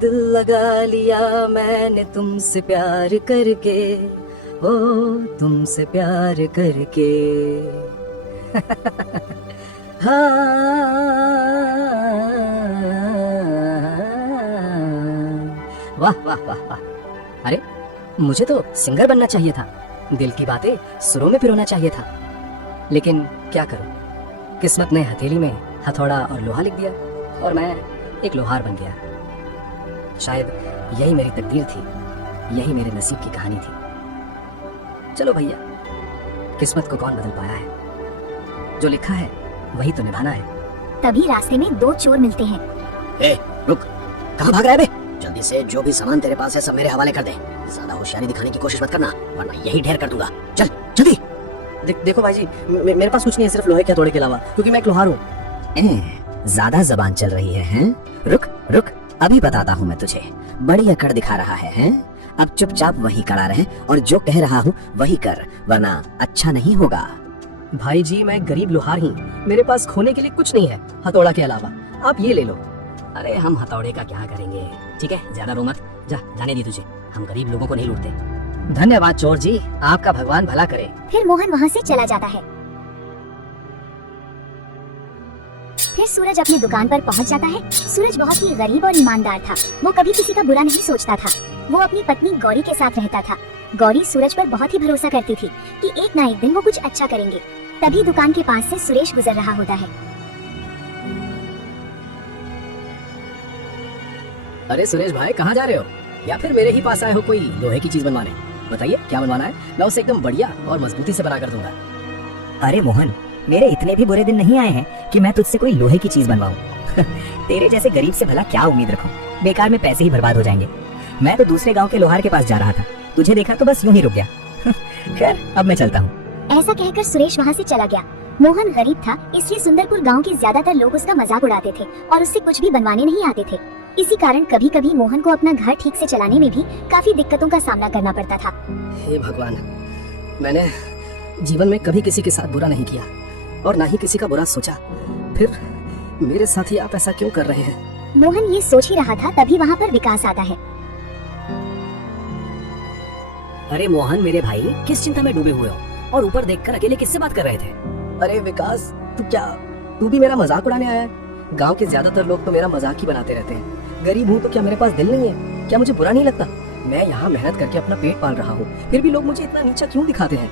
दिल लगा लिया मैंने तुमसे प्यार करके, ओ तुमसे प्यार करके। हाँ। वाह वाह वाह वाह। अरे मुझे तो सिंगर बनना चाहिए था, दिल की बातें सुरों में पिरोना चाहिए था, लेकिन क्या करूं, किस्मत ने हथेली में हथौड़ा और लोहा लिख दिया और मैं एक लोहार बन गया। शायद यही मेरी तकदीर थी, यही मेरे नसीब की कहानी थी। चलो भैया, किस्मत को कौन बदल पाया है, जो लिखा है वही तो निभाना है। तभी रास्ते में दो चोर मिलते हैं। ए, रुक, कहाँ भाग रहा है बे? जल्दी से जो भी सामान तेरे पास है सब मेरे हवाले कर दे। ज्यादा होशियारी दिखाने की कोशिश मत करना, वरना यही ढेर कर दूंगा। चल जल्दी। देखो भाई जी, मेरे पास कुछ नहीं है, सिर्फ लोहे के हथौड़े के अलावा, क्योंकि मैं एक लोहार हूँ। ज्यादा जबान चल रही है, हैं? रुक रुक, अभी बताता हूँ मैं तुझे। बड़ी अकड़ दिखा रहा है, हैं? अब चुपचाप वही खड़ा रहे और जो कह रहा हूँ वही कर, वरना अच्छा नहीं होगा। भाई जी, मैं गरीब लोहार ही, मेरे पास खोने के लिए कुछ नहीं है हथौड़ा के अलावा, आप ये ले लो। अरे हम हथौड़े का क्या करेंगे, ठीक है, ज्यादा रो मत, जाने दी तुझे, हम गरीब लोगों को नहीं लूटते। धन्यवाद चोर जी, आपका भगवान भला करे। फिर मोहन वहाँ से चला जाता है। फिर सूरज अपनी दुकान पर पहुँच जाता है। सूरज बहुत ही गरीब और ईमानदार था, वो कभी किसी का बुरा नहीं सोचता था। वो अपनी पत्नी गौरी के साथ रहता था। गौरी सूरज पर बहुत ही भरोसा करती थी कि एक ना एक दिन वो कुछ अच्छा करेंगे। तभी दुकान के पास से सुरेश गुजर रहा होता है। अरे सुरेश भाई, कहाँ जा रहे हो? या फिर मेरे ही पास आए हो कोई लोहे की चीज बनवाने? बताइए क्या बनवाना है, मैं उसे एकदम बढ़िया और मजबूती से बना कर दूंगा। अरे मोहन, मेरे इतने भी बुरे दिन नहीं आए हैं कि मैं तुझसे कोई लोहे की चीज बनवाऊं। तेरे जैसे गरीब से भला क्या उम्मीद रखूं, बेकार में पैसे ही बर्बाद हो जाएंगे। मैं तो दूसरे गांव के लोहार के पास जा रहा था, तुझे देखा तो बस यूं ही रुक गया। खैर अब मैं चलता हूँ। ऐसा कहकर सुरेश वहाँ से चला गया। मोहन गरीब था, इसलिए सुंदरपुर गांव के ज्यादातर लोग उसका मजाक उड़ाते थे और उससे कुछ भी बनवाने नहीं आते थे। इसी कारण कभी कभी मोहन को अपना घर ठीक से चलाने में भी काफी दिक्कतों का सामना करना पड़ता था। हे भगवान, मैंने जीवन में कभी किसी के साथ बुरा नहीं किया और ना ही किसी का बुरा सोचा, फिर मेरे साथ ही आप ऐसा क्यों कर रहे हैं? मोहन ये सोच ही रहा था, तभी वहाँ पर विकास आता है। अरे मोहन मेरे भाई, किस चिंता में डूबे हुए हो और ऊपर देखकर अकेले किससे बात कर रहे थे? अरे विकास, तू भी मेरा मजाक उड़ाने आया है? गांव के ज्यादातर लोग तो मेरा मजाक ही बनाते रहते हैं। गरीब हूँ तो क्या मेरे पास दिल नहीं है? क्या मुझे बुरा नहीं लगता? मैं यहाँ मेहनत करके अपना पेट पाल रहा हूँ, फिर भी लोग मुझे इतना नीचा क्यों दिखाते हैं?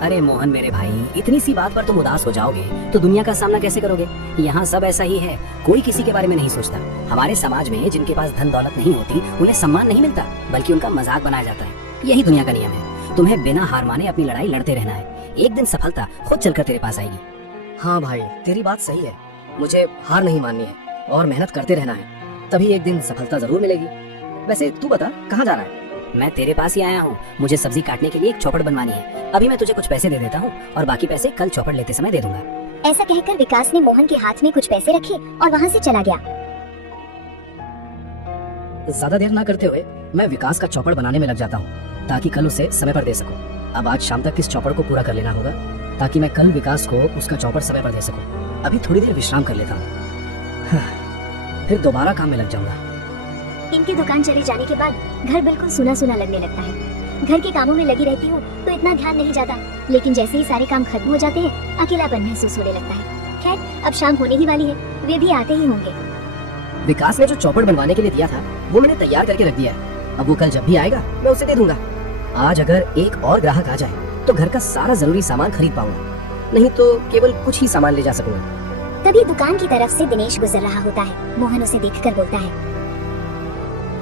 अरे मोहन मेरे भाई, इतनी सी बात पर तुम उदास हो जाओगे तो दुनिया का सामना कैसे करोगे? यहाँ सब ऐसा ही है, कोई किसी के बारे में नहीं सोचता। हमारे समाज में जिनके पास धन दौलत नहीं होती उन्हें सम्मान नहीं मिलता, बल्कि उनका मजाक बनाया जाता है। यही दुनिया का नियम है। तुम्हें बिना हार माने अपनी लड़ाई लड़ते रहना है, एक दिन सफलता खुद चलकर तेरे पास आएगी। हाँ भाई, तेरी बात सही है, मुझे हार नहीं माननी है और मेहनत करते रहना है, तभी एक दिन सफलता जरूर मिलेगी। वैसे तू बता, कहाँ जा रहा है? मैं तेरे पास ही आया हूँ, मुझे सब्जी काटने के लिए एक चौपड़ बनवानी है। अभी मैं तुझे कुछ पैसे दे देता हूँ और बाकी पैसे कल चौपड़ लेते समय दे दूंगा। ऐसा कहकर विकास ने मोहन के हाथ में कुछ पैसे रखे और वहाँ से चला गया। ज्यादा देर ना करते हुए मैं विकास का चौपड़ बनाने में लग जाता हूँ, ताकि कल उसे समय पर दे सकूं। अब आज शाम तक इस चौपड़ को पूरा कर लेना होगा, ताकि मैं कल विकास को उसका चौपड़ समय पर दे सकूं। अभी थोड़ी देर विश्राम कर लेता हूँ, फिर दोबारा काम में लग जाऊंगा। इनकी दुकान चले जाने के बाद घर बिल्कुल सुना सुना लगने लगता है। घर के कामों में लगी रहती हूँ तो इतना ध्यान नहीं जाता, लेकिन जैसे ही सारे काम खत्म हो जाते हैं अकेलापन महसूस होने लगता है। खैर अब शाम होने ही वाली है, वे भी आते ही होंगे। विकास ने जो चौपड़ बनवाने के लिए दिया था वो मैंने तैयार करके रख दिया है, अब वो कल जब भी आएगा मैं उसे दे दूंगा। आज अगर एक और ग्राहक आ जाए तो घर का सारा जरूरी सामान खरीद पाऊंगा, नहीं तो केवल कुछ ही सामान ले जा सकूंगा। तभी दुकान की तरफ से दिनेश गुजर रहा होता है। मोहन उसे देखकर बोलता है,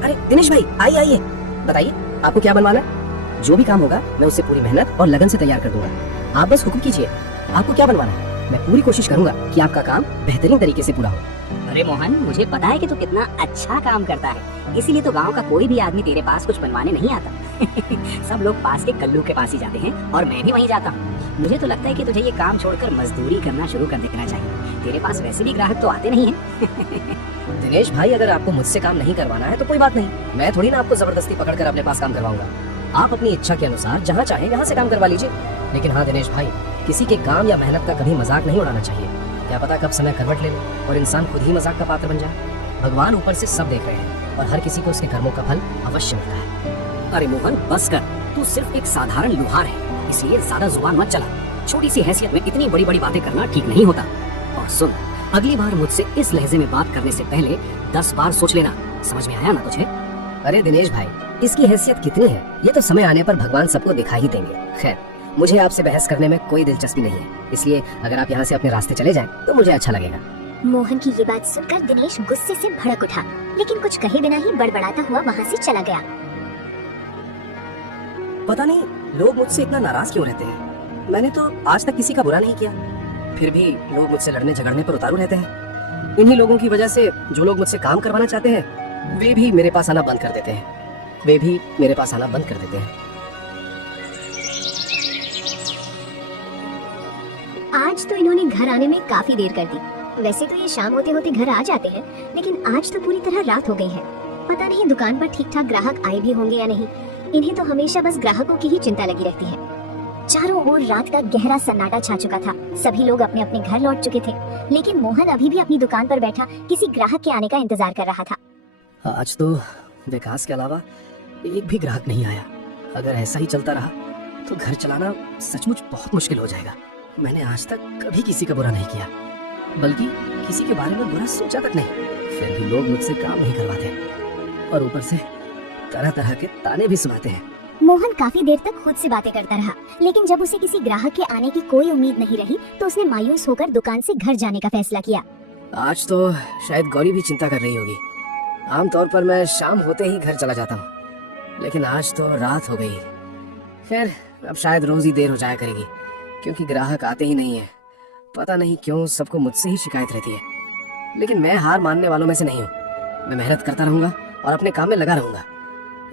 अरे दिनेश भाई, आइए आइए, बताइए आपको क्या बनवाना है? जो भी काम होगा मैं उससे पूरी मेहनत और लगन से तैयार कर दूंगा। आप बस हुक्म कीजिए, आपको क्या बनवाना है? मैं पूरी कोशिश करूंगा कि आपका काम बेहतरीन तरीके से पूरा हो। अरे मोहन, मुझे पता है कि तू कितना अच्छा काम करता है, इसीलिए तो गांव का कोई भी आदमी तेरे पास कुछ बनवाने नहीं आता। सब लोग पास के कल्लू के पास ही जाते हैं और मैं भी वहीं जाता हूँ। मुझे तो लगता है कि तुझे ये काम छोड़कर मजदूरी करना शुरू कर देना चाहिए, तेरे पास वैसे भी ग्राहक तो आते नहीं हैं। दिनेश भाई, अगर आपको मुझसे काम नहीं करवाना है तो कोई बात नहीं, मैं थोड़ी ना आपको जबरदस्ती पकड़कर अपने पास काम करवाऊंगा। आप अपनी इच्छा के अनुसार जहाँ चाहे यहाँ से काम करवा लीजिए। लेकिन हाँ दिनेश भाई, किसी के काम या मेहनत का कभी मजाक नहीं उड़ाना चाहिए। क्या पता कब समय करवट ले ले और इंसान खुद ही मजाक का पात्र बन जाए। भगवान ऊपर से सब देख रहे हैं। और हर किसी को उसके कर्मों का फल अवश्य मिलता है। अरे मोहन बस कर, तू सिर्फ एक साधारण लुहार है, इसलिए ज्यादा जुबान मत चला। छोटी सी हैसियत में इतनी बड़ी बड़ी बातें करना ठीक नहीं होता। और सुन, अगली बार मुझसे इस लहजे में बात करने से पहले 10 बार सोच लेना। समझ में आया ना तुझे? अरे दिनेश भाई, इसकी हैसियत कितनी है ये तो समय आने पर भगवान सबको दिखा ही देंगे। खैर, मुझे आपसे बहस करने में कोई दिलचस्पी नहीं है, इसलिए अगर आप यहाँ से अपने रास्ते चले जाएं तो मुझे अच्छा लगेगा। मोहन की ये बात सुनकर दिनेश गुस्से से भड़क उठा, लेकिन कुछ कहे बिना ही बड़बड़ाता हुआ वहाँ से चला गया। पता नहीं लोग मुझसे इतना नाराज क्यों रहते हैं। मैंने तो आज तक किसी का बुरा नहीं किया, फिर भी लोग मुझसे लड़ने झगड़ने पर उतारू रहते हैं। इन्हीं लोगों की वजह से जो लोग मुझसे काम करवाना चाहते हैं वे भी मेरे पास आना बंद कर देते हैं। आज तो इन्होंने घर आने में काफी देर कर दी। वैसे तो ये शाम होते होते घर आ जाते हैं, लेकिन आज तो पूरी तरह रात हो गई है। पता नहीं दुकान पर ठीक ठाक ग्राहक आए भी होंगे या नहीं। इन्हें तो हमेशा बस ग्राहकों की ही चिंता लगी रहती है। चारों ओर रात का गहरा सन्नाटा छा चुका था। सभी लोग अपने अपने घर लौट चुके थे, लेकिन मोहन अभी भी अपनी दुकान पर बैठा किसी ग्राहक के आने का इंतजार कर रहा था। आज तो विकास के अलावा एक भी ग्राहक नहीं आया। अगर ऐसा ही चलता रहा तो घर चलाना सचमुच बहुत मुश्किल हो जाएगा। मैंने आज तक कभी किसी का बुरा नहीं किया, बल्कि किसी के बारे में बुरा सोचा तक नहीं। फिर भी लोग मुझसे काम नहीं करवाते और ऊपर से तरह तरह के ताने भी सुनाते हैं। मोहन काफी देर तक खुद से बातें करता रहा, लेकिन जब उसे किसी ग्राहक के आने की कोई उम्मीद नहीं रही तो उसने मायूस होकर दुकान से घर जाने का फैसला किया। आज तो शायद गौरी भी चिंता कर रही होगी। आमतौर पर मैं शाम होते ही घर चला जाता हूँ, लेकिन आज तो रात हो गई। खैर, अब शायद रोज ही देर हो जाया करेगी, क्योंकि ग्राहक आते ही नहीं है। पता नहीं क्यों सबको मुझसे ही शिकायत रहती है, लेकिन मैं हार मानने वालों में से नहीं हूँ। मैं मेहनत करता रहूंगा और अपने काम में लगा रहूंगा।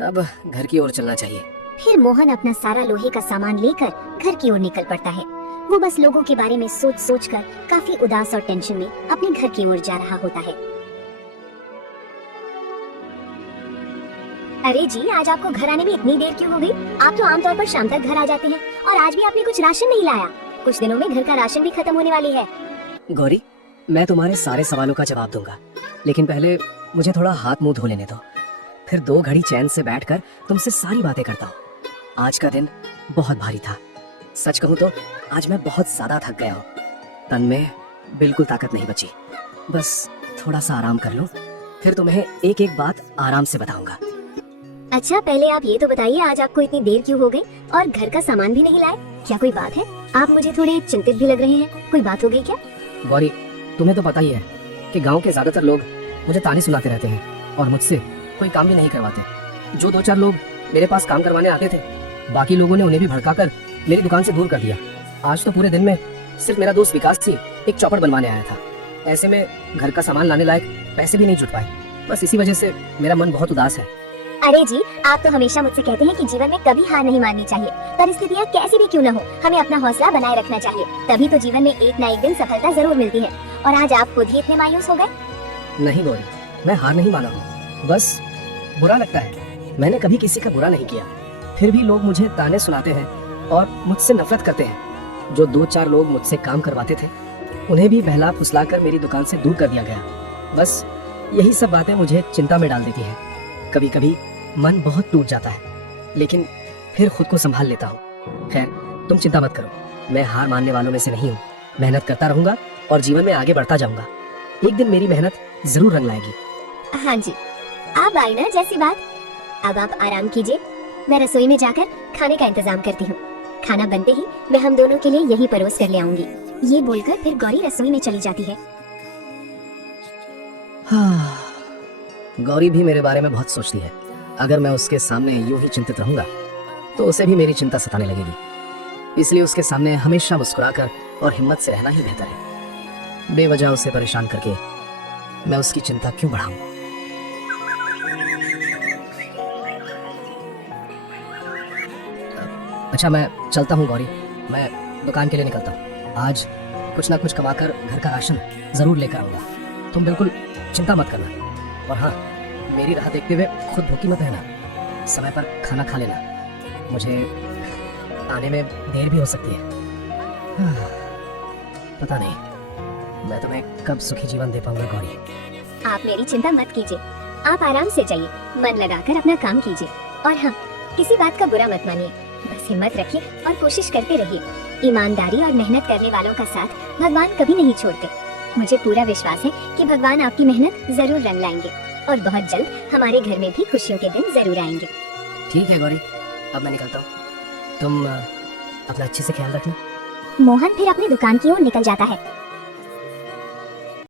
अब घर की ओर चलना चाहिए। फिर मोहन अपना सारा लोहे का सामान लेकर घर की ओर निकल पड़ता है। वो बस लोगों के बारे में सोच सोच कर काफी उदास और टेंशन में अपने घर की ओर जा रहा होता है। अरे जी, आज आपको घर आने में इतनी देर क्यों हो गई? आप तो आमतौर पर शाम तक घर आ जाते हैं, और आज भी आपने कुछ राशन नहीं लाया। कुछ दिनों में घर का राशन भी खत्म होने वाली है। गौरी, मैं तुम्हारे सारे सवालों का जवाब दूंगा, लेकिन पहले मुझे थोड़ा हाथ मुंह धो लेने दो। फिर 2 घड़ी चैन से बैठकर तुमसे सारी बातें करता हूँ। आज का दिन बहुत भारी था। सच कहूँ तो आज मैं बहुत ज्यादा थक गया हूँ। तन में बिल्कुल ताकत नहीं बची। बस थोड़ा सा आराम कर लो, फिर तुम्हें एक एक बात आराम से बताऊंगा। अच्छा, पहले आप ये तो बताइए, आज आपको इतनी देर क्यों हो गई और घर का सामान भी नहीं लाए? क्या कोई बात है? आप मुझे थोड़े चिंतित भी लग रहे हैं। कोई बात हो गई क्या? गौरी, तुम्हें तो पता ही है कि गांव के ज्यादातर लोग मुझे ताने सुनाते रहते हैं और मुझसे कोई काम भी नहीं करवाते। जो 2-4 लोग मेरे पास काम करवाने आते थे, बाकी लोगों ने उन्हें भी भड़काकर मेरी दुकान से दूर कर दिया। आज तो पूरे दिन में सिर्फ मेरा दोस्त विकास ही एक चौपड़ बनवाने आया था। ऐसे में घर का सामान लाने लायक पैसे भी नहीं जुट पाए। बस इसी वजह से मेरा मन बहुत उदास है। अरे जी, आप तो हमेशा मुझसे कहते हैं कि जीवन में कभी हार नहीं माननी चाहिए। परिस्थितियाँ कैसी भी क्यों न हो, हमें अपना हौसला बनाए रखना चाहिए, तभी तो जीवन में एक न एक दिन सफलता जरूर मिलती है। और आज आप खुद ही इतने मायूस हो गए। नहीं गौरी, मैं हार नहीं माना हूँ, बस बुरा लगता है। मैंने कभी किसी का बुरा नहीं किया, फिर भी लोग मुझे ताने सुनाते हैं और मुझसे नफरत करते हैं। जो 2-4 लोग मुझसे काम करवाते थे, उन्हें भी बहला फुसलाकर मेरी दुकान से दूर कर दिया गया। बस यही सब बातें मुझे चिंता में डाल देती हैं। कभी कभी मन बहुत टूट जाता है, लेकिन फिर खुद को संभाल लेता हूँ। खैर, तुम चिंता मत करो, मैं हार मानने वालों में से नहीं हूँ। मेहनत करता रहूंगा और जीवन में आगे बढ़ता जाऊंगा। एक दिन मेरी मेहनत जरूर रंग लाएगी। हाँ जी, आप आई ना जैसी बात। अब आप आराम कीजिए, मैं रसोई में जाकर खाने का इंतजाम करती हूँ। खाना बनते ही मैं हम दोनों के लिए यही परोस कर ले आऊंगी। ये बोलकर फिर गौरी रसोई में चली जाती है। हाँ, गौरी भी मेरे बारे में बहुत सोचती है। अगर मैं उसके सामने यूं ही चिंतित रहूंगा तो उसे भी मेरी चिंता सताने लगेगी। इसलिए उसके सामने हमेशा मुस्कुराकर और हिम्मत से रहना ही बेहतर है। बेवजह उसे परेशान करके मैं उसकी चिंता क्यों बढ़ाऊं? अच्छा, मैं चलता हूँ गौरी, मैं दुकान के लिए निकलता हूँ। आज कुछ ना कुछ कमाकर घर का राशन जरूर लेकर आऊंगा। तुम बिल्कुल चिंता मत करना। और हाँ, मेरी राह देखते हुए खुद भूखी मत रहना। समय पर खाना खा लेना, मुझे आने में देर भी हो सकती है। पता नहीं मैं तुम्हें कब सुखी जीवन दे पाऊंगा गौरी। आप मेरी चिंता मत कीजिए, आप आराम से जाइए, मन लगाकर अपना काम कीजिए। और हाँ, किसी बात का बुरा मत मानिए, बस हिम्मत रखिए और कोशिश करते रहिए। ईमानदारी और मेहनत करने वालों का साथ भगवान कभी नहीं छोड़ते। मुझे पूरा विश्वास है कि भगवान आपकी मेहनत जरूर रंग लाएंगे और बहुत जल्द हमारे घर में भी खुशियों के दिन जरूर आएंगे। ठीक है गौरी, अब मैं निकलता हूँ। तुम अपना अच्छे से ख्याल रखना। मोहन फिर अपनी दुकान की ओर निकल जाता है।